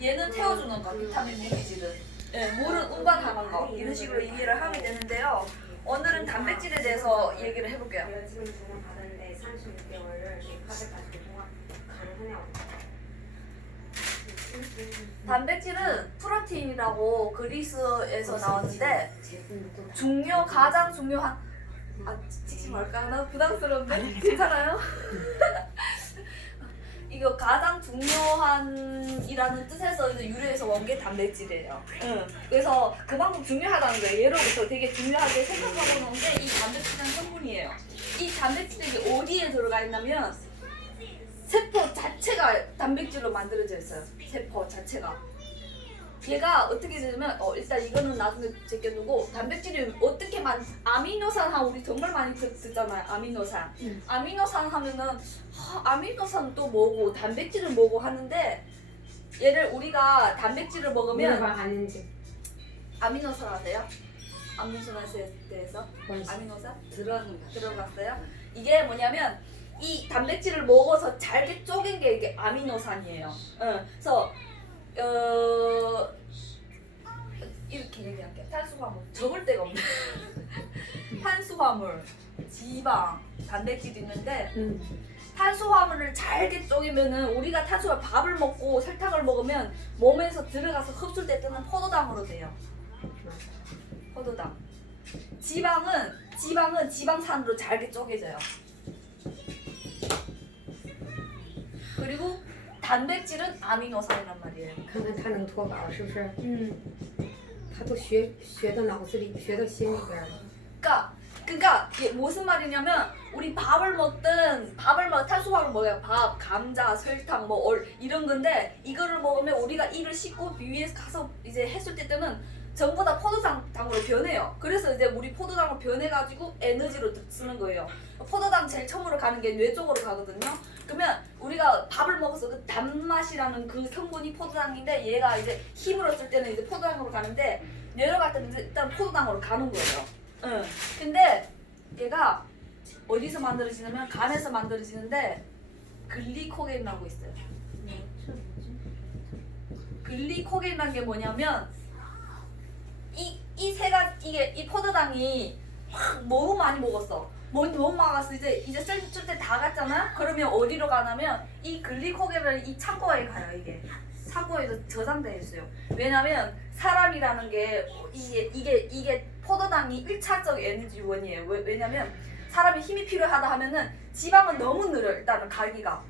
얘는 태워주는 거, 비타민 물질은. 네, 물은 운반하는 거. 이런 식으로 이해를 하면 되는데요. 오늘은 단백질에 대해서 얘기를 해볼게요. 지금 전화 받았는데 36개월을 카드까지 동안 가능하냐고. 단백질은 프로틴이라고 그리스에서 나왔는데 제품부터 가장 중요한 찍지 말까? 나 부담스러운데 괜찮아요? 이거 가장 중요한이라는 뜻에서 유래해서 온 게 단백질이에요. 그래서 그만큼 중요하다는 거예요. 예로부터 되게 중요하게 생각하고 놓은 게 이 단백질은 성분이에요. 이 단백질이 어디에 들어가 있냐면 세포 자체가 단백질로 만들어져 있어요. 세포 자체가. 얘가 어떻게 되냐면 일단 이거는 나중에 제껴두고 단백질이 어떻게 아미노산 우리 정말 많이 듣잖아요. 아미노산. 아미노산 하면은 아미노산 또 뭐고 단백질은 뭐고 하는데 얘를 우리가 단백질을 먹으면 아는지 아미노산 아세요? 아미노산에 대해서 아미노산 들어갔어요? 이게 뭐냐면 이 단백질을 먹어서 잘게 쪼갠 게 이게 아미노산이에요. 그래서 이렇게 얘기할게요. 탄수화물 적을 데가 없네. 탄수화물, 지방, 단백질이 있는데 탄수화물을 잘게 쪼개면은 우리가 탄수화물 밥을 먹고 설탕을 먹으면 몸에서 들어가서 흡수될 때는 포도당으로 돼요. 포도당. 지방은 지방산으로 잘게 쪼개져요. 그리고 단백질은 아미노산이란 말이에요. 看看他能脱稿是不是？他都学到脑子里，学到心里边了。 그러니까 이게 무슨 말이냐면 우리 밥을 먹든 탄수화물 먹어요. 밥, 감자, 설탕 이런 건데 이거를 먹으면 우리가 이를 씻고 위에 가서 이제 했을 때는 전부 다 포도당으로 변해요. 그래서 이제 우리 포도당으로 변해가지고 에너지로 쓰는 거예요. 포도당 제일 처음으로 가는 게 뇌 쪽으로 가거든요. 그러면 우리가 밥을 먹어서 그 단맛이라는 그 성분이 포도당인데 얘가 이제 힘을 얻을 때는 이제 포도당으로 가는데 뇌로 갈 때는 이제 일단 포도당으로 가는 거예요. 근데 얘가 어디서 만들어지냐면 간에서 만들어지는데 글리코겐이라고 있어요. 글리코겐이라는 게 뭐냐면 이 포도당이 너무 많이 먹었어. 너무 많아서 이제 쓸 때 다 갔잖아. 그러면 어디로 가냐면 이 글리코겐을 이 창고에 가요. 이게 창고에서 저장되어 있어요. 왜냐면 사람이라는 게 이게 포도당이 1차적 에너지원이에요. 왜냐면 사람이 힘이 필요하다 하면은 지방은 너무 느려. 일단은 가기가.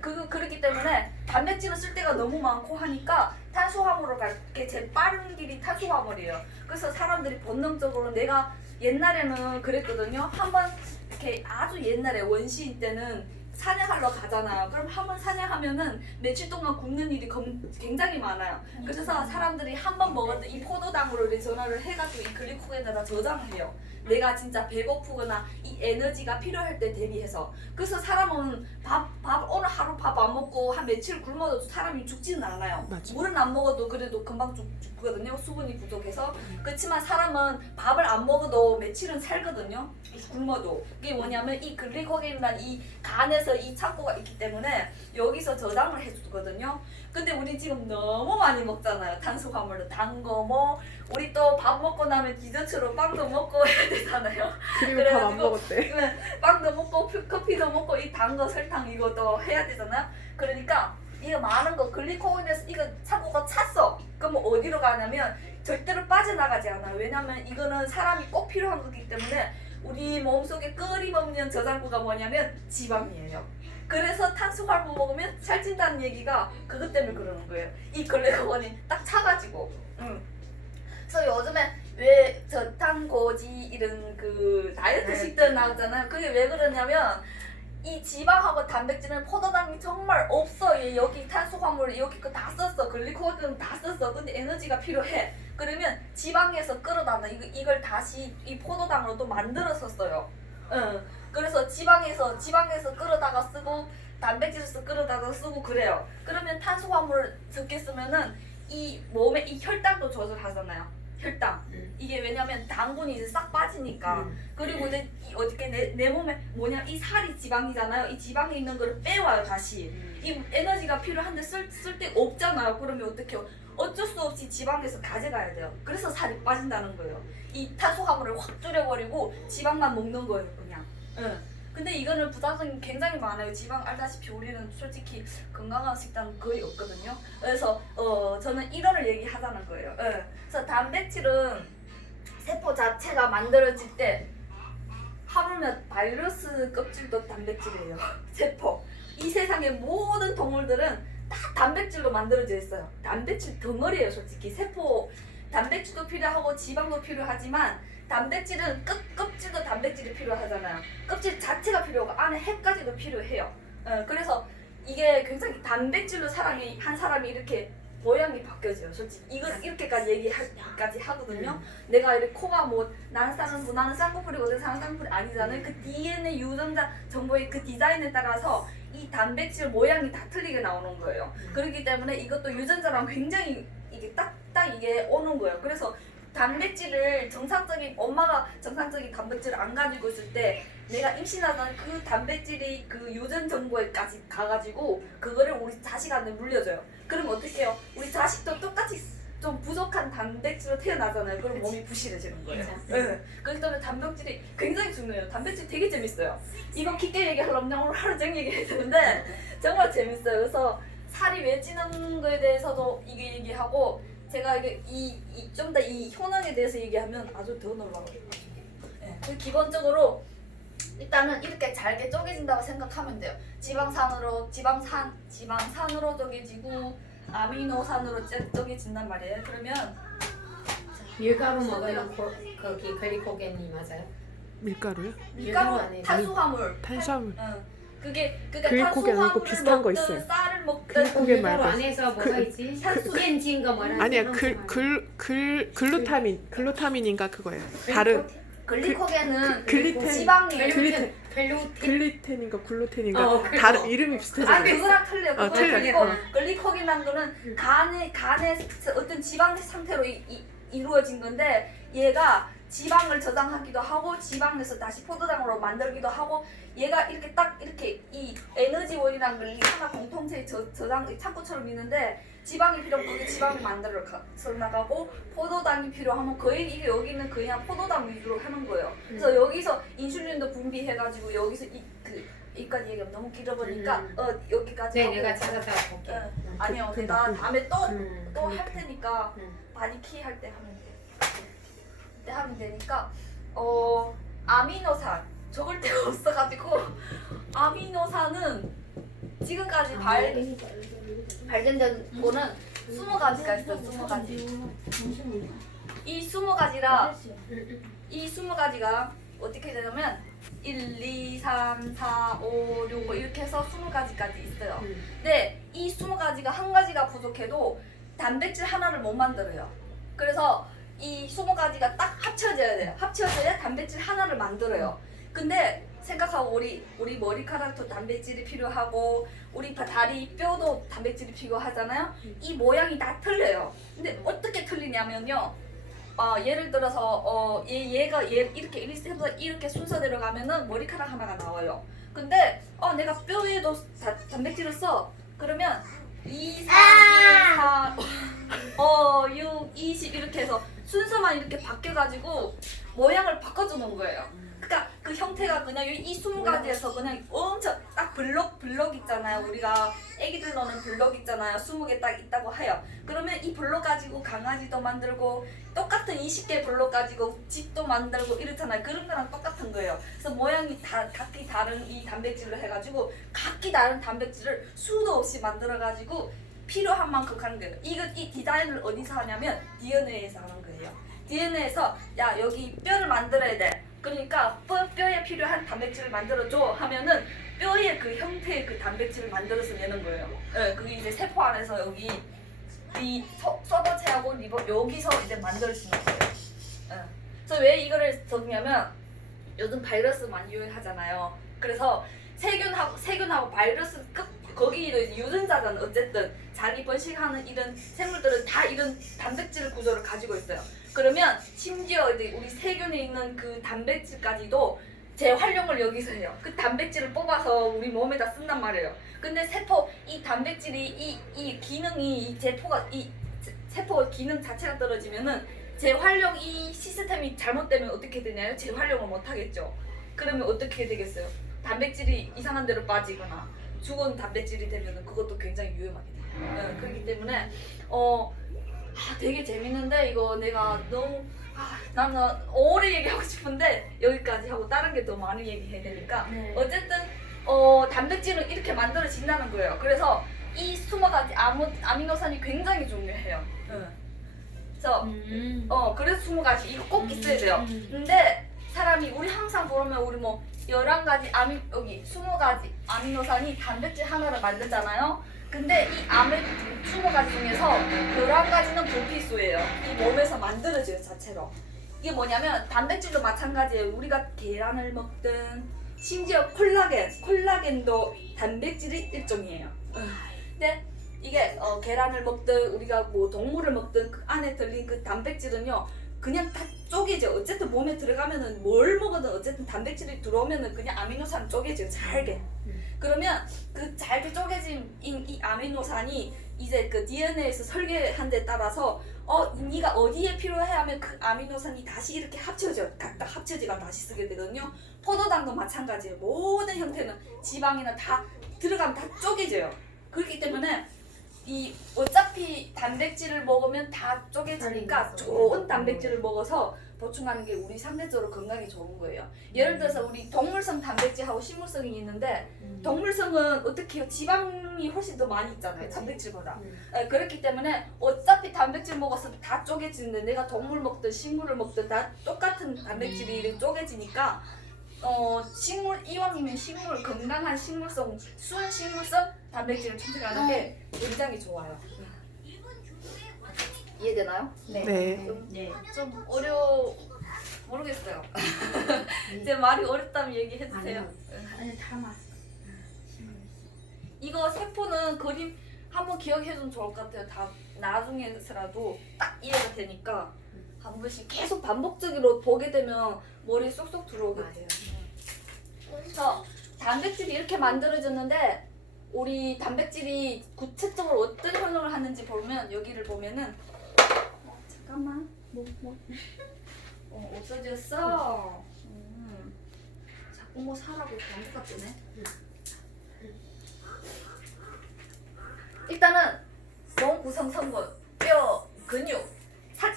그렇기 때문에 단백질을 쓸 때가 너무 많고 하니까 탄수화물로 갈 게 제일 빠른 길이 탄수화물이에요. 그래서 사람들이 본능적으로 내가 옛날에는 그랬거든요. 한번 이렇게 아주 옛날에 원시인 때는 사냥하러 가잖아요. 그럼 한번 사냥하면은 며칠 동안 굶는 일이 굉장히 많아요. 그래서 사람들이 한번 먹었던 이 포도당으로 전화를 해가지고 이 글리코겐에다 저장을 해요. 내가 진짜 배고프거나 이 에너지가 필요할 때 대비해서. 그래서 사람은 오늘 하루 밥 안 먹고 한 며칠 굶어도 사람이 죽지는 않아요. 맞아. 물은 안 먹어도 그래도 금방 죽거든요. 수분이 부족해서. 그렇지만 사람은 밥을 안 먹어도 며칠은 살거든요. 굶어도. 그게 뭐냐면 이 글리코겐이란 이 간에서 이 창고가 있기 때문에 여기서 저장을 해주거든요. 근데 우리 지금 너무 많이 먹잖아요. 탄수화물로 단 거 우리 또 밥 먹고 나면 디저트로 빵도 먹고 해야 되잖아요. 그리고 밥 안 먹었대. 빵도 먹고 커피도 먹고 이 단 거 설탕 이것도 해야 되잖아요. 그러니까 이거 많은 거 글리코겐에서 이거 창고가 찼어. 그럼 어디로 가냐면 절대로 빠져나가지 않아요. 왜냐면 이거는 사람이 꼭 필요한 거기 때문에 우리 몸속에 끊임없는 저장고가 뭐냐면 지방이에요. 그래서 탄수화물 먹으면 살찐다는 얘기가 그것 때문에 그러는 거예요. 이 글리코겐이 딱 차가지고. 그래서 요즘에 왜 저탄고지 이런 그 다이어트식들 나오잖아요. 그게 왜 그러냐면 이 지방하고 단백질은 포도당이 정말 없어. 여기 탄수화물 여기 거 다 썼어. 글리코겐 다 썼어. 근데 에너지가 필요해. 그러면 지방에서 끌어다가 이걸 다시 이 포도당으로 또 만들어서 써요. 그래서 지방에서 끌어다가 쓰고 단백질에서 끌어다가 쓰고 그래요. 그러면 탄수화물을 적게 쓰면은 이 몸에 이 혈당도 조절하잖아요. 혈당. 이게 왜냐면 당분이 이제 싹 빠지니까. 그리고 이제 어떻게 내 몸에 뭐냐 이 살이 지방이잖아요. 이 지방에 있는 거를 빼와요 다시. 이 에너지가 필요한데 쓸 데 없잖아요. 그러면 어떡해요? 어쩔 수 없이 지방에서 가져가야 돼요. 그래서 살이 빠진다는 거예요. 이 탄수화물을 확 줄여버리고 지방만 먹는 거예요 그냥. 응. 근데 이거는 부작용이 굉장히 많아요. 지방 알다시피 우리는 솔직히 건강한 식단 거의 없거든요. 그래서 저는 이거를 얘기하자는 거예요. 예. 그래서 단백질은 세포 자체가 만들어질 때 하물며 바이러스 껍질도 단백질이에요. 세포. 이 세상의 모든 동물들은 다 단백질로 만들어져 있어요. 단백질 덩어리예요 솔직히. 세포 단백질도 필요하고 지방도 필요하지만 단백질은 껍질도 단백질이 필요하잖아요. 껍질 자체가 필요하고 안에 핵까지도 필요해요. 그래서 이게 굉장히 단백질로 한 사람이 이렇게 모양이 바뀌어져요. 솔직히 이걸 이렇게까지 얘기까지 하거든요. 내가 이렇게 코가 뭐 나는 쌍꺼풀이고 어떤 사람은 쌍꺼풀이 아니잖아요. 그 DNA 유전자 정보의 그 디자인에 따라서 이 단백질 모양이 다 틀리게 나오는 거예요. 그렇기 때문에 이것도 유전자랑 굉장히 이게 딱 이게 오는 거예요. 그래서 단백질을 엄마가 정상적인 단백질을 안 가지고 있을 때 내가 임신하던 그 단백질이 그 유전 정보에까지 가가지고 그거를 우리 자식한테 물려줘요. 그럼 어떻게 해요? 우리 자식도 똑같이 좀 부족한 단백질로 태어나잖아요. 그럼 몸이 부실해지는 거예요. 네. 그렇기 때문에 단백질이 굉장히 중요해요. 단백질 되게 재밌어요. 이거 깊게 얘기하려면 오늘 하루 종일 얘기해야 되는데 정말 재밌어요. 그래서 살이 왜 찌는 거에 대해서도 이게 얘기하고 제가 이게 좀 더 이 효능에 대해서 얘기하면 아주 더 놀라워요. 네. 기본적으로 일단은 이렇게 잘게 쪼개진다고 생각하면 돼요. 지방산으로 쪼개지고 아미노산으로 쪼개진단 말이에요. 그러면 밀가루 먹으면 거기 글리코겐이 맞아요? 밀가루요? 밀가루 아니에요? 탄수화물. 탄수화물. 그게 글리코겐하고 비슷한 거 있어요. 쌀을 먹든 글리코겐 밀가루 말고. 안에서 뭐가 있지? 산수겐진 거 뭐라 아니야 글루타민인가 그거예요. 다른 글리코겐은 글리텐. 지방이에요. 글리텐인가 글루텐인가 그거. 다른 이름이 비슷해요. 그거랑 틀려. 그거 틀려. 틀리고 글리코겐이라는 거는 간의 어떤 지방 상태로 이루어진 건데 얘가 지방을 저장하기도 하고 지방에서 다시 포도당으로 만들기도 하고 얘가 이렇게 딱 이렇게 이 에너지원이라는 걸 하나 공통체의 저장 창고처럼 있는데 지방이 필요하면 거기 지방이 만들어서 나가고 포도당이 필요하면 거의 이게 여기 있는 그냥 포도당 위주로 하는 거예요. 그래서 여기서 인슐린도 분비해가지고 여기서 여기까지 얘기하면 너무 길어버리니까 여기까지 네, 하고. 내가 찾아서 볼게. 아니요, 그 나 다음에 또 할 그러니까. 테니까 바디키 할 때 하면 돼. 그때 하면 되니까 아미노산 적을 데가 없어가지고 아미노산은 지금까지 발견된 거는 20가지가 있어요. 20가지. 이 20가지가 어떻게 되냐면 1, 2, 3, 4, 5, 6 뭐 이렇게 해서 20가지까지 있어요. 근데 이 20가지가 한 가지가 부족해도 단백질 하나를 못 만들어요. 그래서 이 20가지가 딱 합쳐져야 돼요. 합쳐져야 단백질 하나를 만들어요. 근데 생각하고 우리 머리카락도 단백질이 필요하고 우리 다리 뼈도 단백질이 필요하잖아요. 이 모양이 다 틀려요. 근데 어떻게 틀리냐면요. 예를 들어서 얘가 이렇게 순서대로 가면은 머리카락 하나가 나와요. 근데 내가 뼈에도 단백질을 써. 그러면 2, 3, 1, 4, 6, 20 이렇게 해서 순서만 이렇게 바뀌어가지고 모양을 바꿔주는 거예요. 그러니까 그 형태가 그냥 이 20가지에서 그냥 엄청 딱 블록 있잖아요. 우리가 애기들 노는 블록 있잖아요. 20개 딱 있다고 해요. 그러면 이 블록 가지고 강아지도 만들고 똑같은 20개 블록 가지고 집도 만들고 이렇잖아요. 그런 거랑 똑같은 거예요. 그래서 모양이 각기 다른 이 단백질로 해가지고 각기 다른 단백질을 수도 없이 만들어가지고 필요한 만큼 가는 거예요. 이 디자인을 어디서 하냐면 DNA에서 하는 거예요. DNA에서 야 여기 뼈를 만들어야 돼. 그러니까 뼈에 필요한 단백질을 만들어줘 하면은 뼈의 그 형태의 그 단백질을 만들어서 내는 거예요. 네, 그게 이제 세포 안에서 여기 이 서버체하고 리버 여기서 이제 만들 수 있는 거예요. 네. 그래서 왜 이거를 적냐면 요즘 바이러스 많이 유행하잖아요. 그래서 세균하고 바이러스 거기도 이제 유전자잖아. 어쨌든 자기 번식하는 이런 생물들은 다 이런 단백질 구조를 가지고 있어요. 그러면 심지어 이제 우리 세균에 있는 그 단백질까지도 재활용을 여기서 해요. 그 단백질을 뽑아서 우리 몸에다 쓴단 말이에요. 근데 세포 이 단백질이 이 기능이 이 세포 기능 자체가 떨어지면은 재활용 이 시스템이 잘못되면 어떻게 되냐요? 재활용을 못 하겠죠. 그러면 어떻게 되겠어요? 단백질이 이상한 데로 빠지거나 죽은 단백질이 되면은 그것도 굉장히 위험하게 돼요. 네, 그렇기 때문에 되게 재밌는데 이거 내가 너무 나는 오래 얘기하고 싶은데 여기까지 하고 다른 게 더 많이 얘기해야 되니까 어쨌든 단백질은 이렇게 만들어진다는 거예요. 그래서 이 20가지 아미노산이 굉장히 중요해요. 그래서 그래서 20가지 이거 꼭 있어야 돼요. 근데 사람이 우리 항상 보면 우리 뭐 11가지 20가지 아미노산이 단백질 하나를 만들잖아요. 근데 이 20가지 중에서 11가지는 불필수예요. 이 몸에서 만들어져요, 자체로. 이게 뭐냐면 단백질도 마찬가지예요. 우리가 계란을 먹든 심지어 콜라겐도 단백질의 일종이에요. 근데 이게 계란을 먹든 우리가 뭐 동물을 먹든 그 안에 들린 그 단백질은요 그냥 다 쪼개져. 어쨌든 몸에 들어가면은 뭘 먹어도 어쨌든 단백질이 들어오면은 그냥 아미노산 쪼개져요, 잘게. 그러면 그 잘게 쪼개진 이 아미노산이 이제 그 DNA에서 설계한 데 따라서 네가 어디에 필요해 하면 그 아미노산이 다시 이렇게 합쳐져. 딱 합쳐지가 다시 쓰게 되거든요. 포도당도 마찬가지예요. 모든 형태는 지방이나 다 들어가면 다 쪼개져요. 그렇기 때문에 이 어차피 단백질을 먹으면 다 쪼개지니까 좋은 단백질을 먹어서 보충하는 게 우리 상대적으로 건강에 좋은 거예요. 예를 들어서 우리 동물성 단백질하고 식물성이 있는데 동물성은 어떻게 해요? 지방이 훨씬 더 많이 있잖아요. 단백질보다. 그렇기 때문에 어차피 단백질 먹어서 다 쪼개지는데 내가 동물 먹든 식물을 먹든 다 똑같은 단백질이 쪼개지니까 이왕이면 건강한 식물성, 순식물성 단백질을 선택하는 게 굉장히 좋아요. 이해되나요? 네. 좀 모르겠어요. 제 말이 어렵다면 얘기해주세요. 아니 담아. 이거 세포는 그림 한번 기억해주면 좋을 것 같아요. 다 나중에서라도 딱 이해가 되니까 한 번씩 계속 반복적으로 보게 되면 머리에 쏙쏙 들어오게 돼요. 그래서 단백질이 이렇게 만들어졌는데 우리 단백질이 구체적으로 어떤 효능을 하는지 보면 여기를 보면은 잠깐만 없어졌어. 자꾸 뭐 사라고 광고가 뜨네. 일단은 몸 구성 성분, 뼈, 근육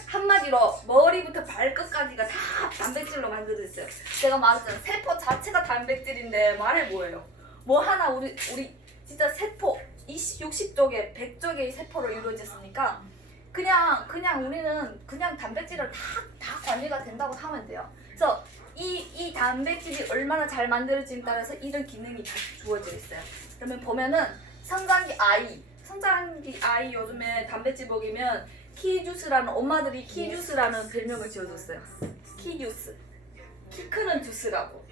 한마디로 머리부터 발끝까지가 다 단백질로 만들어져 있어요. 제가 말했잖아요. 세포 자체가 단백질인데 말해 뭐예요? 뭐 하나 우리 진짜 세포 60쪽에 100쪽의 세포로 이루어졌으니까 그냥 우리는 그냥 단백질을 다 관리가 된다고 하면 돼요. 그래서 이 단백질이 얼마나 잘 만들어지냐에 따라서 이런 기능이 다 주어져 있어요. 그러면 보면은 성장기 아이 요즘에 단백질 먹이면 키주스라는 엄마들이 키주스라는 별명을 지어줬어요. 키주스. 키 크는 주스라고.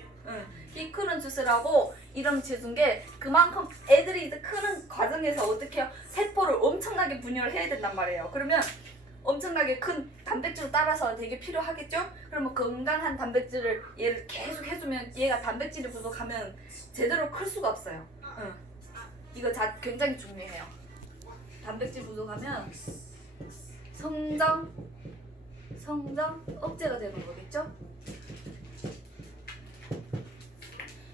키 크는 주스라고 이름 지어준 게 그만큼 애들이 이제 크는 과정에서 어떻게 해요? 세포를 엄청나게 분열을 해야 된단 말이에요. 그러면 엄청나게 큰 단백질을 따라서 되게 필요하겠죠? 그러면 건강한 단백질을 얘를 계속 해주면 얘가 단백질이 부족하면 제대로 클 수가 없어요. 이거 굉장히 중요해요. 단백질 부족하면 성장 억제가 되는 거겠죠?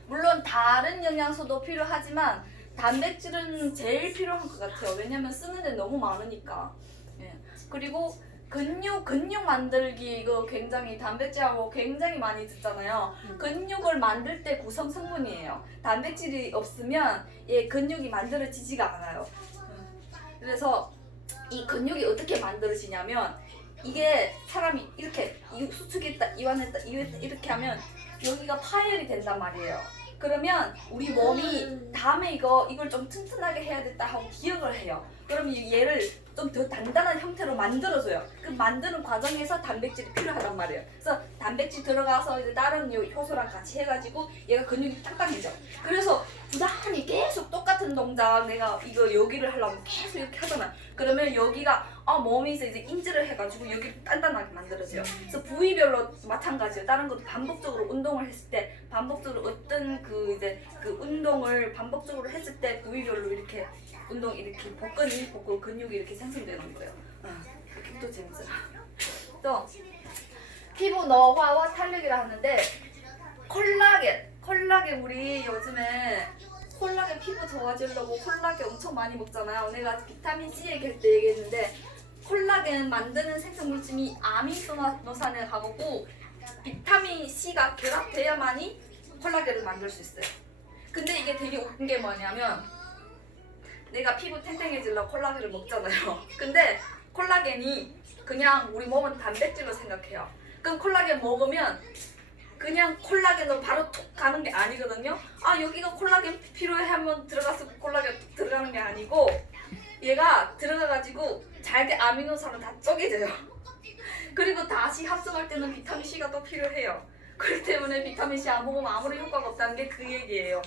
물론 다른 영양소도 필요하지만 단백질은 제일 필요한 것 같아요. 왜냐면 쓰는 데 너무 많으니까. 그리고 근육 만들기 이거 굉장히 단백질하고 굉장히 많이 듣잖아요. 근육을 만들 때 구성 성분이에요. 단백질이 없으면 근육이 만들어지지가 않아요. 그래서 이 근육이 어떻게 만들어지냐면 이게 사람이 이렇게 수축했다 이완했다 이렇게 하면 여기가 파열이 된단 말이에요. 그러면 우리 몸이 다음에 이걸 좀 튼튼하게 해야겠다 하고 기억을 해요. 그러면 얘를 좀 더 단단한 형태로 만들어줘요. 그 만드는 과정에서 단백질이 필요하단 말이에요. 그래서 단백질 들어가서 이제 다른 요 효소랑 같이 해가지고 얘가 근육이 땅땅해져. 그래서 부단히 계속 똑같은 동작 내가 이거 여기를 하려면 계속 이렇게 하잖아. 그러면 여기가 몸에서 이제 인지를 해가지고 여기를 단단하게 만들어져요. 그래서 부위별로 마찬가지예요. 다른 것도 반복적으로 운동을 했을 때 반복적으로 어떤 그 이제 그 운동을 반복적으로 했을 때 부위별로 이렇게 운동 이렇게 복근 근육이 이렇게 생성되는 거예요. 그게 또 재밌어요. 또 피부 노화와 탄력이라 하는데 콜라겐 우리 요즘에 콜라겐 피부 좋아지려고 콜라겐 엄청 많이 먹잖아요. 내가 비타민 C 얘기할 때 얘기했는데 콜라겐 만드는 생성물질이 아미노산을 하고 비타민 C가 결합돼야만이 콜라겐을 만들 수 있어요. 근데 이게 되게 웃긴 게 뭐냐면 내가 피부 탱탱해지려고 콜라겐을 먹잖아요. 근데 콜라겐이 그냥 우리 몸은 단백질로 생각해요. 그럼 콜라겐 먹으면 그냥 콜라겐으로 바로 툭 가는 게 아니거든요. 여기가 콜라겐 필요해 하면 들어가서 콜라겐 툭 들어가는 게 아니고 얘가 들어가가지고 잘게 아미노산을 다 쪼개져요. 그리고 다시 합성할 때는 비타민 C가 또 필요해요. 그렇기 때문에 비타민 C 안 먹으면 아무런 효과가 없다는 게 그 얘기예요.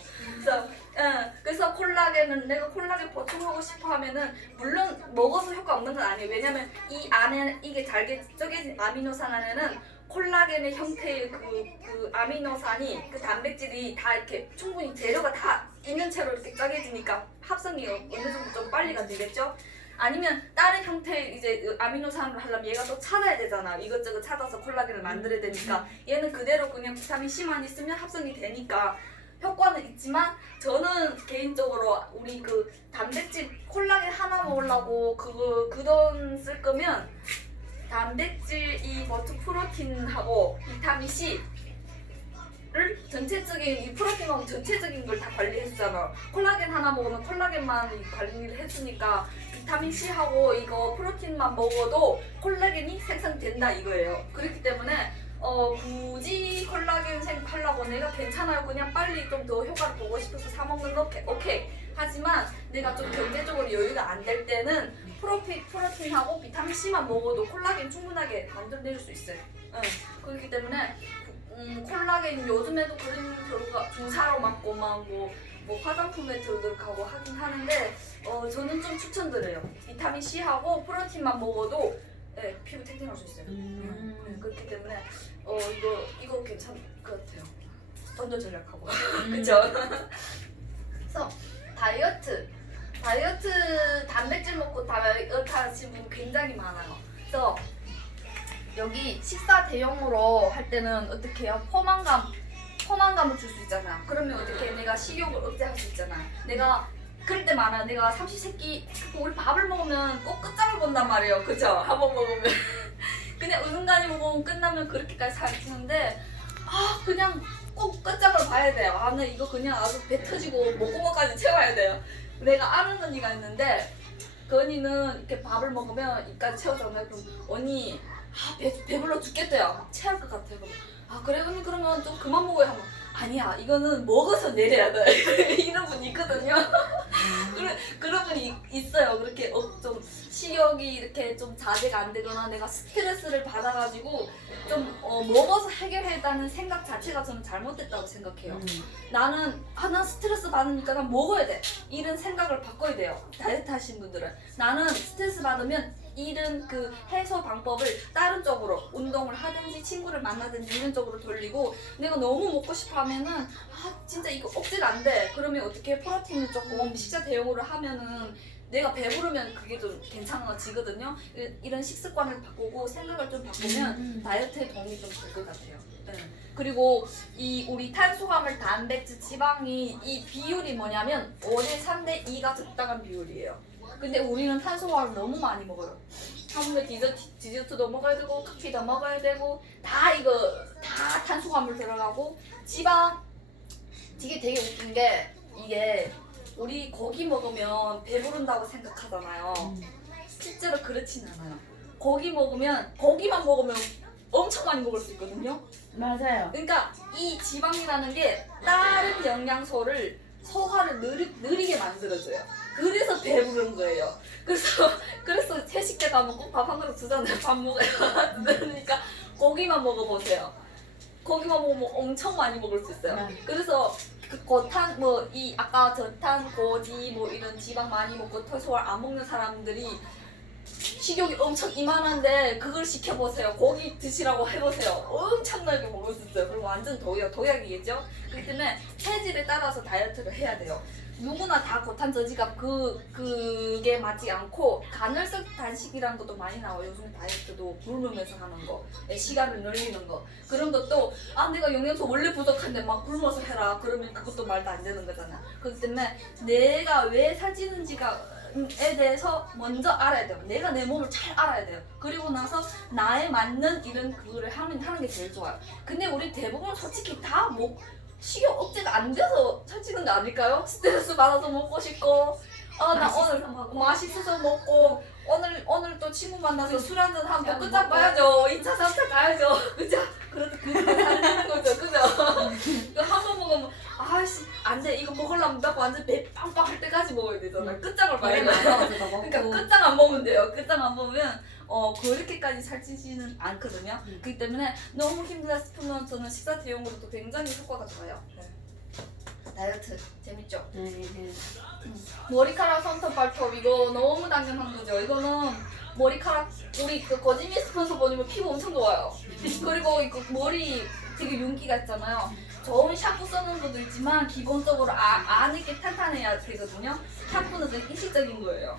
그래서 콜라겐은 내가 콜라겐 보충하고 싶어 하면은 물론 먹어서 효과 없는 건 아니에요. 왜냐면 이 안에 이게 잘게 쪼개진 아미노산 안에는 콜라겐의 형태의 그 아미노산이 그 단백질이 다 이렇게 충분히 재료가 다 있는 채로 이렇게 쪼개지니까 합성이 어느 정도 좀 빨리가 되겠죠. 아니면 다른 형태의 이제 아미노산을 하려면 얘가 또 찾아야 되잖아. 이것저것 찾아서 콜라겐을 만들어야 되니까 얘는 그대로 그냥 비타민 C만 있으면 합성이 되니까 효과는 있지만 저는 개인적으로 우리 그 단백질 콜라겐 하나 먹으려고 그 돈 쓸 거면 단백질 이 버터 프로틴하고 비타민 C 를 전체적인 이 프로틴하고 전체적인 걸 다 관리해주잖아. 콜라겐 하나 먹으면 콜라겐만 관리를 해주니까 비타민 C하고 이거 프로틴만 먹어도 콜라겐이 생성된다 이거예요. 그렇기 때문에 굳이 콜라겐 생하려고 내가 괜찮아요. 그냥 빨리 좀 더 효과를 보고 싶어서 사 먹는 거 오케이. 하지만 내가 좀 경제적으로 여유가 안 될 때는 프로틴하고 비타민 C만 먹어도 콜라겐 충분하게 만들어낼 수 있어요. 그렇기 때문에 콜라겐 요즘에도 그런 결과 주사로 맞고 뭐 화장품에 들어가고 하긴 하는데 저는 좀 추천드려요. 비타민 C하고 프로틴만 먹어도 피부 탱탱할 수 있어요. 그렇기 때문에 이거 괜찮을 것 같아요. 던져 전략하고 그죠? 그래서 다이어트 단백질 먹고 다이어트 하시는 분 굉장히 많아요. 그래서 여기 식사 대용으로 할 때는 어떻게 해요? 포만감을 줄 수 있잖아. 그러면 어떻게 내가 식욕을 억제할 수 있잖아. 내가 그럴 때 많아. 내가 삼시세끼 우리 밥을 먹으면 꼭 끝장을 본단 말이에요. 그죠? 한번 먹으면 그냥 은은간히 먹으면 끝나면 그렇게까지 잘 찌는데 그냥 꼭 끝장을 봐야 돼요. 나는 이거 그냥 아주 배 터지고 목구멍까지 채워야 돼요. 내가 아는 언니가 있는데 그 언니는 이렇게 밥을 먹으면 입까지 채우잖아요. 그럼 언니 배불러 죽겠대요. 막 체할 것 같아요. 그래 언니 그러면 좀 그만 먹어요 하면 아니야 이거는 먹어서 내려야 돼 이런 분이 있거든요. 그런 분이 있어요. 그렇게 좀 식욕이 이렇게 좀 자제가 안 되거나 내가 스트레스를 받아가지고 좀 먹어서 해결해야다는 생각 자체가 저는 잘못됐다고 생각해요. 나는 난 스트레스 받으니까 난 먹어야 돼 이런 생각을 바꿔야 돼요. 다이어트 하신 분들은 나는 스트레스 받으면 이런 그 해소 방법을 다른 쪽으로 운동을 하든지 친구를 만나든지 이런 쪽으로 돌리고 내가 너무 먹고 싶어 하면은 진짜 이거 억제가 안 돼. 그러면 어떻게 프로틴을 조금 식사 대용으로 하면은 내가 배부르면 그게 좀 괜찮아지거든요. 이런 식습관을 바꾸고 생각을 좀 바꾸면 다이어트에 도움이 좀 될 것 같아요. 그리고 이 우리 탄수화물, 단백질, 지방이 이 비율이 뭐냐면 5대 3대 2가 적당한 비율이에요. 근데 우리는 탄수화물 너무 많이 먹어요. 하물며 디저트도 먹어야 되고 커피도 먹어야 되고 다 탄수화물 들어가고 지방 되게 웃긴 게 이게 우리 고기 먹으면 배부른다고 생각하잖아요. 실제로 그렇진 않아요. 고기만 먹으면 엄청 많이 먹을 수 있거든요. 맞아요. 그러니까 이 지방이라는 게 다른 영양소를 소화를 느리게 만들어줘요. 그래서 배부른 거예요. 그래서 회식 때 가면 꼭 밥 한 그릇 주잖아요. 밥 먹어요. 그러니까 고기만 먹어보세요. 고기만 먹으면 엄청 많이 먹을 수 있어요. 그래서 그 고탄 뭐 이 아까 저탄 고지 뭐 이런 지방 많이 먹고 소화 안 먹는 사람들이 식욕이 엄청 이만한데 그걸 시켜보세요. 고기 드시라고 해보세요. 엄청나게 먹을 수 있어요. 그리고 완전 도약이겠죠? 그렇기 때문에 체질에 따라서 다이어트를 해야 돼요. 누구나 다 고탄 저지가 그게 맞지 않고 간헐적 단식이라는 것도 많이 나와요. 요즘 다이어트도 굶으면서 하는 거, 시간을 늘리는 거 그런 것도 내가 영양소 원래 부족한데 막 굶어서 해라 그러면 그것도 말도 안 되는 거잖아. 그렇기 때문에 내가 왜 살찌는지에 대해서 먼저 알아야 돼요. 내가 내 몸을 잘 알아야 돼요. 그리고 나서 나에 맞는 이런 그거를 하는 게 제일 좋아요. 근데 우리 대부분 솔직히 다 식욕 억제가 안 돼서 살찌는 거 아닐까요? 스트레스 받아서 먹고 싶고 나 오늘 맛있어서 먹고 오늘 또 친구 만나서 술 한잔 하면 끝장 봐야죠. 2차 3차 가야죠. 그죠? 그래도 그거 살찌는 거죠. 그죠? 이거 한 번 먹으면 아씨 안 돼. 이거 먹으려면 나 완전 배 빵빵 할 때까지 먹어야 되잖아. 끝장을 봐야 돼요. 그러니까 끝장 안 먹으면 돼요. 끝장 안 먹으면 그렇게까지 살찌지는 않거든요. 그렇기 때문에 너무 힘들다 싶으면 저는 식사 대용으로도 굉장히 효과가 좋아요. 다이어트 재밌죠? 머리카락 손톱 발톱 이거 너무 당연한 거죠. 이거는 머리카락 우리 그 거짓말 스폰서 보면 피부 엄청 좋아요. 그리고 이거 머리 되게 윤기가 있잖아요. 좋은 샴푸 쓰는 것도 있지만 기본적으로 안에 게 탄탄해야 되거든요. 샴푸는 되게 일시적인 거예요.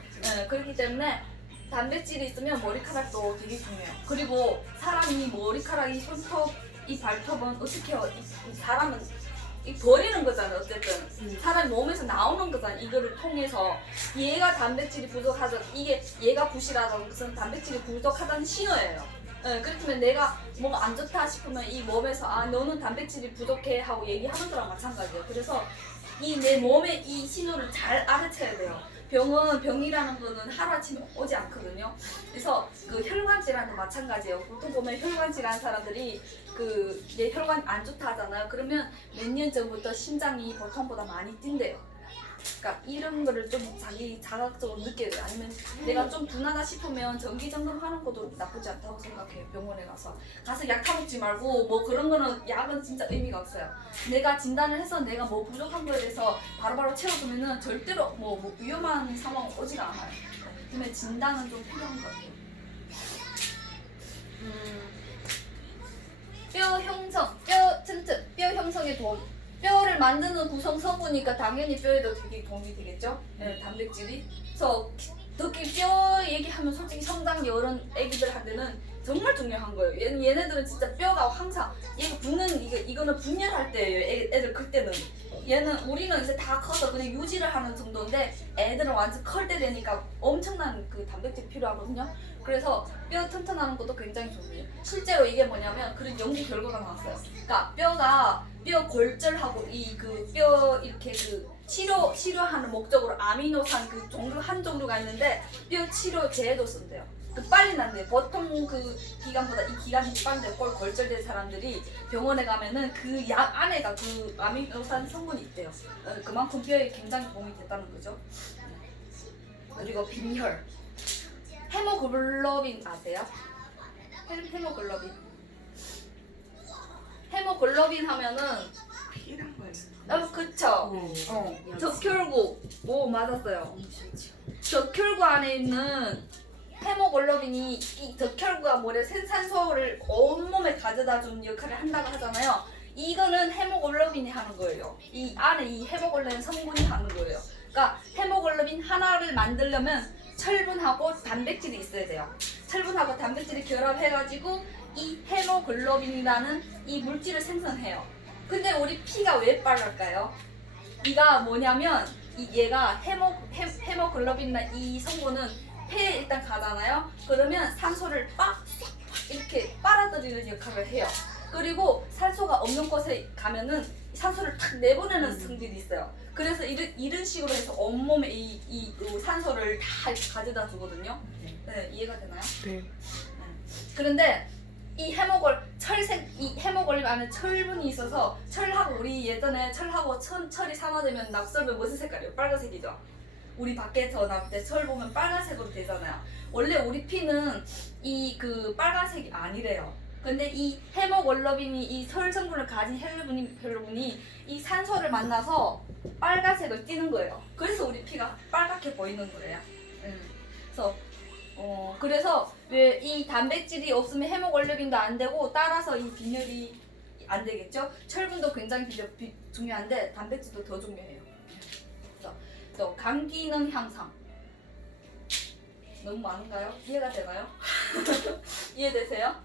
그렇기 때문에 단백질이 있으면 머리카락도 되게 중요해요. 그리고 사람이 머리카락이 손톱, 이 발톱은 어떻게 해요? 이 사람은 버리는 거잖아요. 어쨌든 사람 몸에서 나오는 거잖아요. 이거를 통해서 얘가 단백질이 부족하다. 이게 얘가 부실하다는 것은 단백질이 부족하다는 신호예요. 그렇다면 내가 뭐가 안 좋다 싶으면 이 몸에서 너는 단백질이 부족해 하고 얘기하는 거랑 마찬가지예요. 그래서 이 내 몸의 이 신호를 잘 알아채야 돼요. 병이라는 거는 하루아침에 오지 않거든요. 그래서 그 혈관 질환도 마찬가지예요. 보통 보면 혈관 질환 사람들이 내 혈관 안 좋다 하잖아요. 그러면 몇 년 전부터 심장이 보통보다 많이 뛴대요. 그러니까 이런 거를 좀 자기 자각적으로 느껴야 돼요. 아니면 내가 좀 둔하다 싶으면 정기 점검하는 것도 나쁘지 않다고 생각해요. 병원에 가서 약 타먹지 말고 뭐 그런 거는 약은 진짜 의미가 없어요. 내가 진단을 해서 내가 뭐 부족한 거에 대해서 바로바로 채워주면은 절대로 뭐 위험한 상황 오지가 않아요. 그러면 진단은 좀 필요한 것 같아요. 뼈 형성, 뼈 튼튼, 뼈 형성에 도움. 뼈를 만드는 구성 성분이니까 당연히 뼈에도 되게 도움이 되겠죠? 단백질이. 그래서 특히 뼈 얘기하면 솔직히 성장 여런 애기들한테는 정말 중요한 거예요. 얘네들은 진짜 뼈가 항상 얘가 이거는 분열할 때예요. 애들 클 때는. 우리는 이제 다 커서 그냥 유지를 하는 정도인데 애들은 완전 클 때 되니까 엄청난 그 단백질 필요하거든요. 그래서 뼈 튼튼하는 것도 굉장히 좋아요. 실제로 이게 뭐냐면 그런 연구 결과가 나왔어요. 그러니까 뼈 골절하고 뼈 이렇게 치료하는 목적으로 아미노산 한 종류가 있는데 뼈 치료제도 쓴대요. 빨리 난대요. 보통 그 기간보다 이 기간이 빨리 꼴 골절된 사람들이 병원에 가면은 그 약 안에가 그 아미노산 성분이 있대요. 그만큼 뼈에 굉장히 도움이 됐다는 거죠. 그리고 빈혈. 헤모글로빈 아세요? 헤모글로빈 하면은 피란 거예요. 그쵸. 적혈구. 오 맞았어요. 적혈구 안에 있는 헤모글로빈이 이 적혈구가 생산소를 온몸에 가져다 주는 역할을 한다고 하잖아요. 이거는 헤모글로빈이 하는 거예요. 이 안에 이 헤모글로빈 성분이 하는 거예요. 그러니까 헤모글로빈 하나를 만들려면 철분하고 단백질이 있어야 돼요. 철분하고 단백질이 결합해가지고 이 헤모글로빈이라는 이 물질을 생성해요. 근데 우리 피가 왜 빨랄까요? 이가 뭐냐면 얘가 헤모글로빈이나 이 성분은 폐에 일단 가잖아요. 그러면 산소를 이렇게 빨아들이는 역할을 해요. 그리고 산소가 없는 곳에 가면은 산소를 탁 내보내는 성질이 있어요. 그래서 이런 식으로 해서 온몸에 이 산소를 다 가져다 주거든요. 네, 이해가 되나요? 네. 그런데 이 해먹을 안에 철분이 있어서 철하고 우리 예전에 철하고 철이 산화되면 낙설면 무슨 색깔이에요? 빨간색이죠. 우리 밖에서 나올 때 철 보면 빨간색으로 되잖아요. 원래 우리 피는 이 그 빨간색이 아니래요. 근데 이 헤모글로빈이 이 설 성분을 가진 헬로빈이 이 산소를 만나서 빨간색을 띠는 거예요. 그래서 우리 피가 빨갛게 보이는 거예요. 그래서 왜 이 단백질이 없으면 헤모글로빈도 안 되고 따라서 이 빈혈이 안 되겠죠? 철분도 굉장히 중요한데 단백질도 더 중요해요. 또 간 기능 향상. 너무 많은가요? 이해가 되나요? 이해되세요?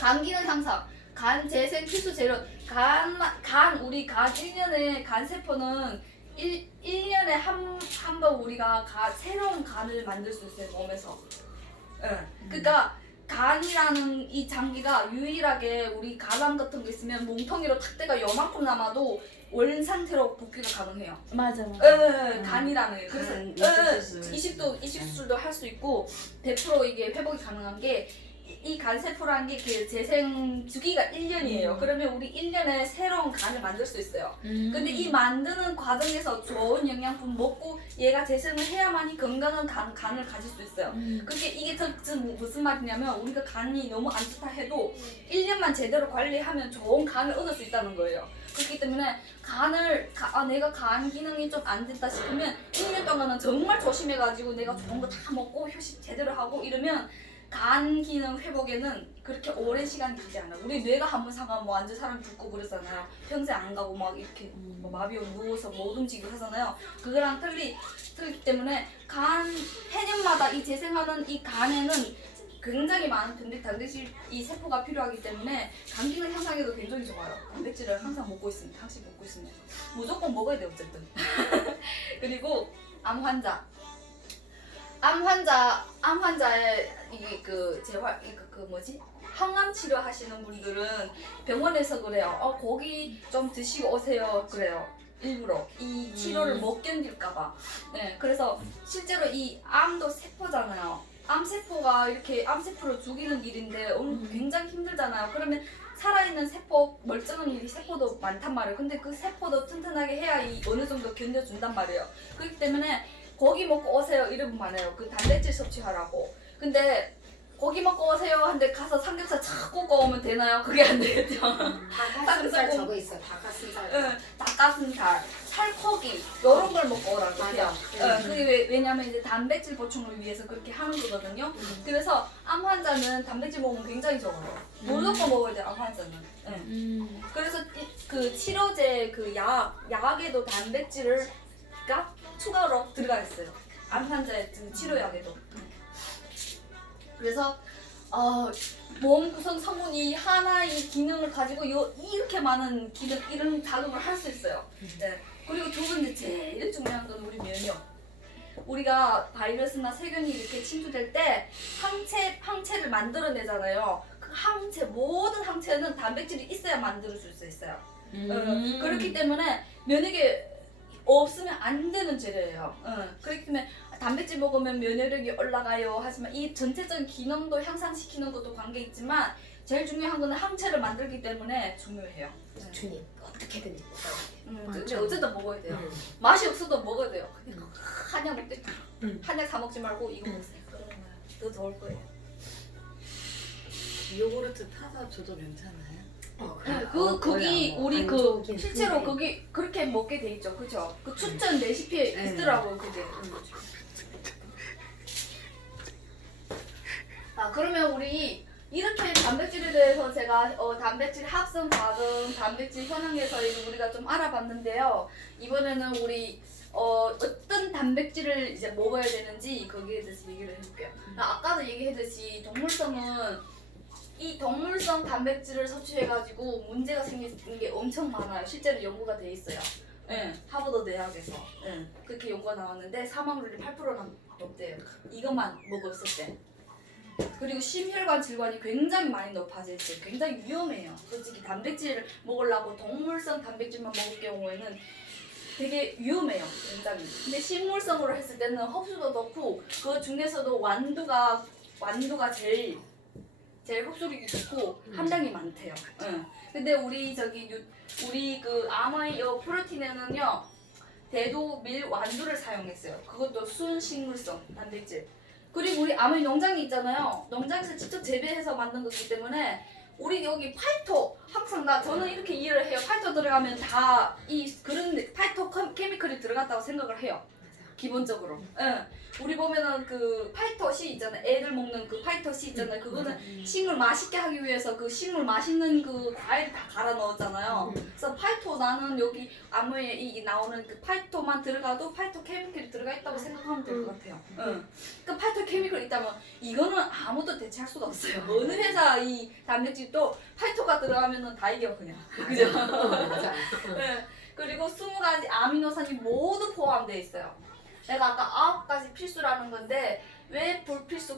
간 기능 향상. 간 재생 필수 재료. 우리 간 1년에 간 세포는 1년에 한 번 우리가 새로운 간을 만들 수 있어요, 몸에서. 그러니까 간이라는 이 장기가 유일하게 우리 간암 같은 거 있으면 뭉텅이로 탁대가 요만큼 남아도 원 상태로 복귀가 가능해요. 맞아. 간이라는 게. 그래서 이식술도 할 수 있고 100% 이게 회복이 가능한 게 이 간세포라는 게 그 재생 주기가 1년이에요. 그러면 우리 1년에 새로운 간을 만들 수 있어요. 근데 이 만드는 과정에서 좋은 영양분 먹고 얘가 재생을 해야만이 건강한 간을 가질 수 있어요. 그게 이게 무슨 말이냐면 우리가 간이 너무 안 좋다 해도 1년만 제대로 관리하면 좋은 간을 얻을 수 있다는 거예요. 그렇기 때문에 내가 간 기능이 좀 안 된다 싶으면 1년 동안은 정말 조심해가지고 내가 좋은 거 다 먹고 휴식 제대로 하고 이러면 간 기능 회복에는 그렇게 오랜 시간이 들지 않아요. 우리 뇌가 한번 상하면 뭐 완전 사람 죽고 그러잖아요. 평생 안 가고 막 이렇게 뭐 마비 오고 누워서 못 움직이고 하잖아요. 그거랑 틀리기 때문에 해년마다 이 재생하는 이 간에는 굉장히 많은 단백질 이 세포가 필요하기 때문에 간 기능 향상에도 굉장히 좋아요. 단백질을 항상 먹고 있습니다. 항상 먹고 있습니다. 무조건 먹어야 돼요, 어쨌든. 그리고 암 환자의 이게 항암 치료 하시는 분들은 병원에서 그래요. 거기 좀 드시고 오세요. 그래요. 일부러 이 치료를 못 견딜까봐. 네, 그래서 실제로 이 암도 세포잖아요. 암세포가 이렇게 암세포를 죽이는 일인데 굉장히 힘들잖아요. 그러면 살아있는 세포, 멀쩡한 이 세포도 많단 말이에요. 근데 그 세포도 튼튼하게 해야 어느 정도 견뎌준단 말이에요. 그렇기 때문에 고기 먹고 오세요 이러면 많아요. 그 단백질 섭취하라고. 근데 고기 먹고 오세요 한데 가서 삼겹살 착 굽고 오면 되나요? 그게 안 되겠죠. 닭가슴살 저거 있어. 닭가슴살. 닭가슴살, 살코기 이런 걸 먹고 오라고 해요. 맞아. 그게 왜냐면 이제 단백질 보충을 위해서 그렇게 하는 거거든요. 그래서 암 환자는 단백질 먹으면 굉장히 좋아요. 무조건 먹어야 돼요, 암 환자는. 그래서 그 치료제 그 약에도 단백질을 추가로 들어가 있어요. 암 환자의 치료약에도. 그래서 몸 구성 성분이 하나의 기능을 가지고 이렇게 많은 이런 작용을 할 수 있어요. 네. 그리고 두 번째 제일 중요한 건 우리 면역. 우리가 바이러스나 세균이 이렇게 침투될 때 항체를 만들어내잖아요. 그 모든 항체는 단백질이 있어야 만들 수 있어요. 그렇기 때문에 면역이 없으면 안 되는 재료예요. 그렇기 때문에 단백질 먹으면 면역력이 올라가요. 하지만 이 전체적인 기능도 향상시키는 것도 관계 있지만 제일 중요한 거는 항체를 만들기 때문에 중요해요. 주님 어떻게든 근데 어쨌든 먹어야 돼요. 맛이 없어도 먹어야 돼요. 한약 먹겠다. 한약 사 먹지 말고 이거 먹으세요. 그러는 거야. 더 좋을 거예요. 요구르트 타서 줘도 괜찮아요? 거기 우리 실제로 거기 그렇게 먹게 돼 있죠, 그죠? 그 추천 레시피에 있더라고요, 그게. 그러면 우리 이렇게 단백질에 대해서 제가 단백질 합성 과정, 단백질 현황에서 우리가 좀 알아봤는데요. 이번에는 우리 어떤 단백질을 이제 먹어야 되는지 거기에 대해서 얘기를 해볼게요. 아까도 얘기했듯이 이 동물성 단백질을 섭취해가지고 문제가 생기는 게 엄청 많아요. 실제로 연구가 돼 있어요. 하버드 대학에서 그렇게 연구가 나왔는데 사망률이 8%나 높대요. 이것만 먹었을 때. 그리고 심혈관 질환이 굉장히 많이 높아져 있어요. 굉장히 위험해요. 솔직히 단백질을 먹으려고 동물성 단백질만 먹을 경우에는 되게 위험해요. 굉장히. 근데 식물성으로 했을 때는 흡수도 높고 그 중에서도 완두가 제일 제일 흡수력이 좋고 함량이 많대요. 응. 근데 우리 우리 그 아마이 프로틴에는요 대도 밀 완두를 사용했어요. 그것도 순식물성 단백질. 그리고 우리 아마이 농장이 있잖아요. 농장에서 직접 재배해서 만든 거기 때문에 우리 여기 파이토 항상 저는 이렇게 이해를 해요. 파이토 들어가면 다 그런 파이토 케미컬이 들어갔다고 생각을 해요. 기본적으로. 응. 우리 보면은 그 파이터씨 있잖아요. 애들 먹는 그 파이터씨 있잖아요. 그거는 식물 맛있게 하기 위해서 그 식물 맛있는 그 과일 다 갈아 넣었잖아요. 그래서 파이토 나는 여기 아무에 이 나오는 그 파이토만 들어가도 파이토 케미컬이 들어가 있다고 생각하면 될 것 같아요. 응. 그 파이토 케미컬 있다면 이거는 아무도 대체할 수가 없어요. 어느 회사 이 단백질도 파이토가 들어가면은 다 이겨 그냥. 그죠? 맞아. 네. 그리고 20가지 아미노산이 모두 포함되어 있어요. 내가 아까 9가지 필수라는 건데 왜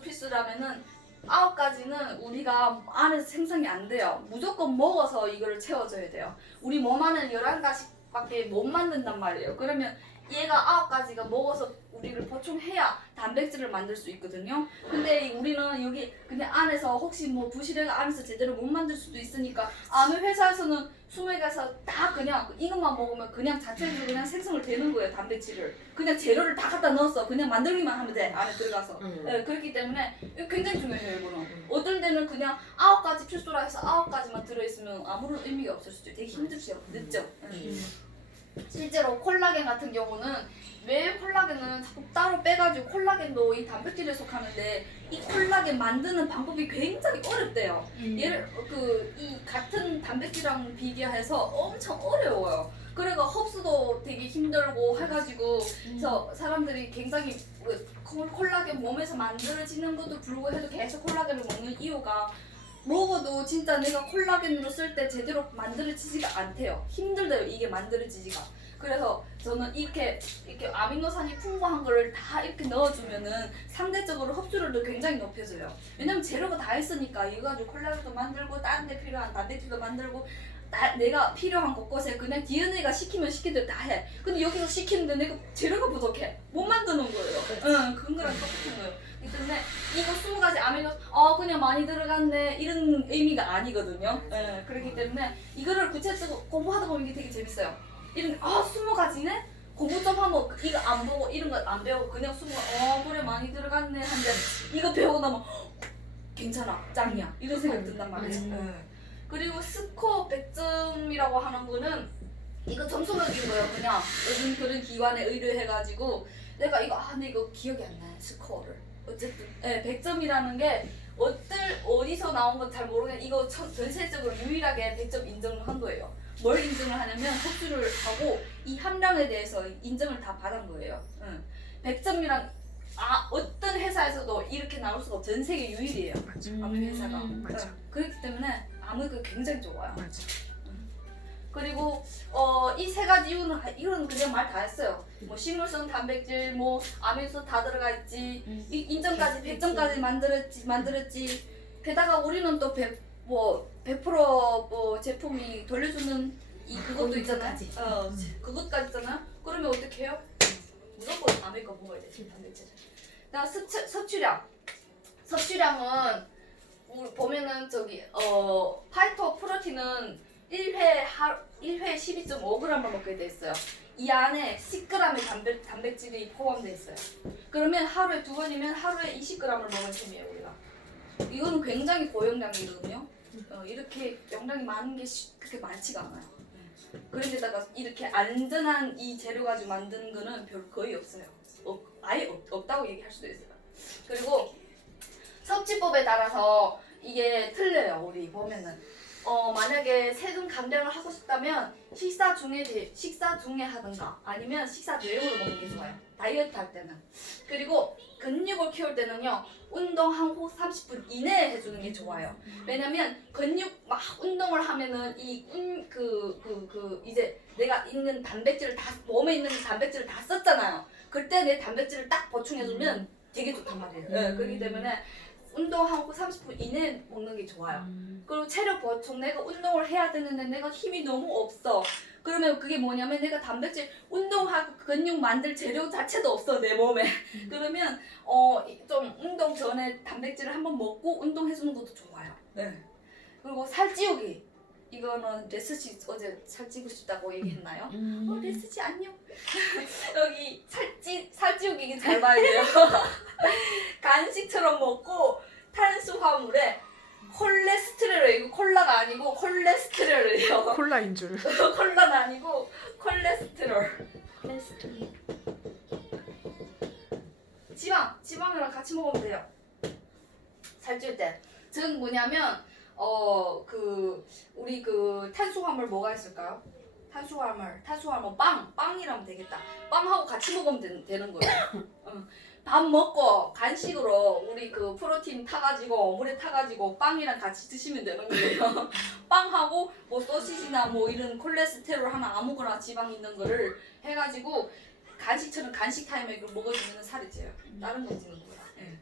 필수라면은 9가지는 우리가 안에서 생성이 안 돼요. 무조건 먹어서 이거를 채워줘야 돼요. 우리 몸 안에는 11가지밖에 못 만든단 말이에요. 그러면 얘가 9가지가 먹어서 우리를 보충해야 단백질을 만들 수 있거든요. 근데 우리는 여기 그냥 안에서 혹시 뭐 부실해가 안에서 제대로 못 만들 수도 있으니까 아무 회사에서는 20개에서 다 그냥 이것만 먹으면 그냥 자체적으로 그냥 생성을 되는 거예요. 단백질을 그냥 재료를 다 갖다 넣었어. 그냥 만들기만 하면 돼. 안에 들어가서. 네, 그렇기 때문에 이거 굉장히 중요해요. 이거는 어떤 데는 그냥 9가지 필수라 해서 9가지만 들어있으면 아무런 의미가 없을 수도 있어요. 되게 힘들죠. 늦죠. 실제로 콜라겐 같은 경우는 왜 콜라겐은 자꾸 따로 빼가지고 콜라겐도 이 단백질에 속하는데 이 콜라겐 만드는 방법이 굉장히 어렵대요. 얘를 이 같은 단백질이랑 비교해서 엄청 어려워요. 그래가 흡수도 되게 힘들고 해가지고 그래서 사람들이 굉장히 콜라겐 몸에서 만들어지는 것도 불구해도 계속 콜라겐을 먹는 이유가 먹어도 진짜 내가 콜라겐으로 쓸 때 제대로 만들어지지가 않대요. 힘들대요. 이게 만들어지지가. 그래서 저는 이렇게 아미노산이 풍부한 거를 다 이렇게 넣어주면은 상대적으로 흡수율도 굉장히 높여져요. 왜냐면 재료가 다 있으니까 이거 가지고 콜라겐도 만들고 다른 데 필요한 단백질도 만들고 내가 필요한 곳곳에 그냥 DNA가 시키면 시키는 대로 다 해. 근데 여기서 시키는데 내가 재료가 부족해. 못 만드는 거예요. 응, 그런 거랑 똑같은 거예요. 그렇기 때문에 이거 20가지 아미노 그냥 많이 들어갔네 이런 의미가 아니거든요. 예, 그렇기 때문에 이거를 구체적으로 공부하다 보면 이게 되게 재밌어요. 이런 20가지네? 공부 좀 하면 이거 안 보고 이런 거 안 배우고 그냥 20 그래 많이 들어갔네 한데 이거 배우고 나면 괜찮아 짱이야 이런 생각 든단 말이에요. 예. 그리고 스코어 100점이라고 하는 거는 이거 점수 매긴 거예요. 그냥 요즘 그런 기관에 의뢰해가지고 내가 근데 이거 기억이 안 나요. 스코어를 어쨌든 100점이라는 게 어디서 나온 건 잘 모르겠는데 이거 전 세계적으로 유일하게 100점 인정을 한 거예요. 뭘 인정을 하냐면 흡수를 하고 이 함량에 대해서 인정을 다 받은 거예요. 100점이란 어떤 회사에서도 이렇게 나올 수가 없어. 전 세계 유일이에요. 아무 회사가. 맞아. 그렇기 때문에 아무래도 굉장히 좋아요. 맞아. 그리고 이 3가지 이유는 그냥 말 다 했어요. 뭐 식물성 단백질, 뭐 아미노산 다 들어가 있지. 이 인정까지 100점까지 만들었지. 게다가 우리는 또 100% 제품이 돌려주는 그것도 있잖아요. 그것까지 있잖아요. 그러면 어떻게 해요? 무조건 남의 거 먹어야 돼. 단백질. 그다음 섭취량은 우리 보면은 파이토 프로틴은 1회 12.5g만 먹게 돼 있어요. 이 안에 10g의 단백질이 포함되어 있어요. 그러면 하루에 2번이면 하루에 20g을 먹은 셈이에요, 우리가. 이거는 굉장히 고용량이거든요. 이렇게 용량이 많은 게 그렇게 많지가 않아요. 그런데다가 이렇게 안전한 이 재료 가지고 만드는 거는 거의 없어요. 아예 없다고 얘기할 수도 있어요. 그리고 섭취법에 따라서 이게 틀려요. 우리 보면은 만약에 세금 감량을 하고 싶다면 식사 중에 하든가 아니면 식사 대용으로 먹는 게 좋아요. 다이어트 할 때는. 그리고 근육을 키울 때는요 운동한 후 30분 이내에 해주는 게 좋아요. 왜냐면 근육 막 운동을 하면은 이제 내가 있는 단백질을 몸에 있는 단백질을 다 썼잖아요. 그때 내 단백질을 딱 보충해주면 되게 좋단 말이에요. 그렇기 때문에 운동하고 30분 이내에 먹는 게 좋아요. 그리고 체력 보충, 내가 운동을 해야 되는데 내가 힘이 너무 없어. 그러면 그게 뭐냐면 내가 단백질 운동하고 근육 만들 재료 자체도 없어 내 몸에. 그러면 좀 운동 전에 단백질을 한번 먹고 운동해주는 것도 좋아요. 네. 그리고 살찌우기. 이거는 레스지 어제 살찌고 싶다고 얘기했나요? 레스지 안녕. 여기 살찌우기 잘 봐야 돼요. 간식처럼 먹고 탄수화물에 콜레스테롤, 이거 콜라가 아니고 콜레스테롤이에요. 콜라인 줄. 콜라는 아니고 콜레스테롤. 지방이랑 같이 먹으면 돼요. 살찔 때. 즉 뭐냐면 우리 탄수화물 뭐가 있을까요? 탄수화물 빵이라면 되겠다. 빵하고 같이 먹으면 되는 거예요. 밥 먹고 간식으로 우리 프로틴 타가지고 물에 타가지고 빵이랑 같이 드시면 되는 거예요. 빵하고 뭐 소시지나 뭐 이런 콜레스테롤 하나 아무거나 지방 있는 거를 해가지고 간식처럼 간식 타임에 먹어주면 살이 쪄요. 다른 거 찌는 거야. 예.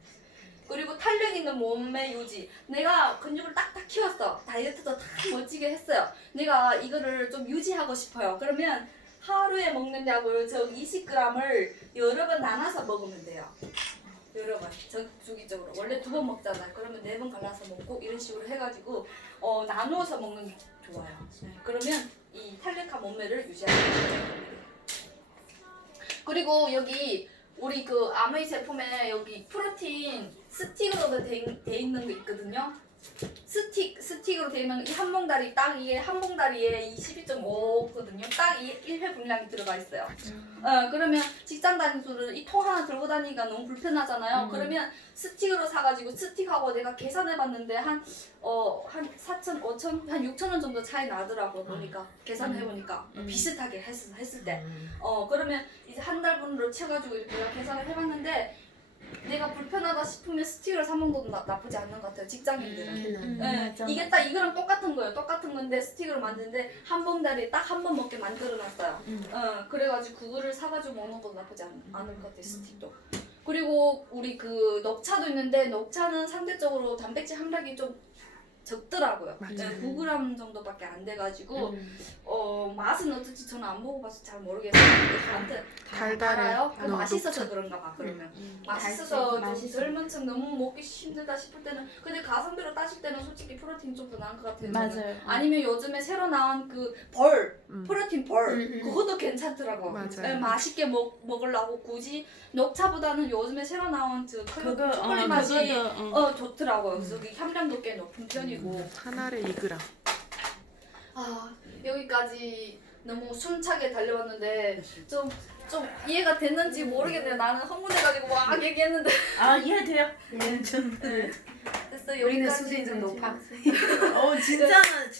그리고 탄력 있는 몸매 유지. 내가 근육을 딱딱 키웠어. 다이어트도 다 멋지게 했어요. 내가 이거를 좀 유지하고 싶어요. 그러면 하루에 먹는 약을 20g을 여러 번 나눠서 먹으면 돼요. 여러 번 주기적으로. 원래 2번 먹잖아. 그러면 4번 갈라서 먹고 이런 식으로 해가지고 나누어서 먹는 게 좋아요. 그러면 이 탄력한 몸매를 유지하는 거예요. 그리고 여기 우리 아메이 제품에 여기 프로틴 스틱으로 돼 있는 거 있거든요. 스틱으로 돼 있는 이 한 봉다리 딱 이게 한 봉다리에 22.5거든요. 딱 1회 분량이 들어가 있어요. 그러면 직장 다니는 분들은 이 통 하나 들고 다니기가 너무 불편하잖아요. 그러면 스틱으로 사가지고 스틱하고 내가 계산해봤는데 한 4천, 5천, 한 6천 원 정도 차이 나더라고 보니까 계산해보니까 비슷하게 했을 때. 그러면 이제 한 달분으로 채가지고 이렇게 내가 계산을 해봤는데. 내가 불편하다 싶으면 스틱을 사 먹어도 나쁘지 않는 것 같아요. 직장인들은. 맞아. 이게 딱 이거랑 똑같은 거예요. 똑같은 건데 스틱으로 만드는데 한 봉다리 딱 한 번 먹게 만들어놨어요. 그래가지고 그거를 사가지고 먹는 것도 나쁘지 않을 것 같아요. 스틱도. 그리고 우리 녹차도 있는데 녹차는 상대적으로 단백질 함량이 좀 적더라고요. 맞아요. 9g 정도밖에 안 돼가지고 맛은 어떨지 저는 안 먹어봐서 잘 모르겠어요. 아무튼 달아요? 그 맛있어서 그런가 봐. 그러면 맛있어서 좀 젊은 층 너무 먹기 힘들다 싶을 때는 근데 가성비로 따질 때는 솔직히 프로틴 좀 더 나은 것 같아요. 맞아요. 아니면 요즘에 새로 나온 프로틴 벌 그것도 괜찮더라고. 맞아요. 맛있게 먹으려고 굳이 녹차보다는 요즘에 새로 나온 초콜릿 맛이 좋더라고요. 그래서 함량도 꽤 높은 편이고. 한 알에 2g. 여기까지 너무 숨차게 달려왔는데 좀 이해가 됐는지 모르겠네요. 나는 흥분해가지고 막 얘기했는데 이해돼요. 됐어. 우리는 여기까지. 수준이 좀 높아. 진짜는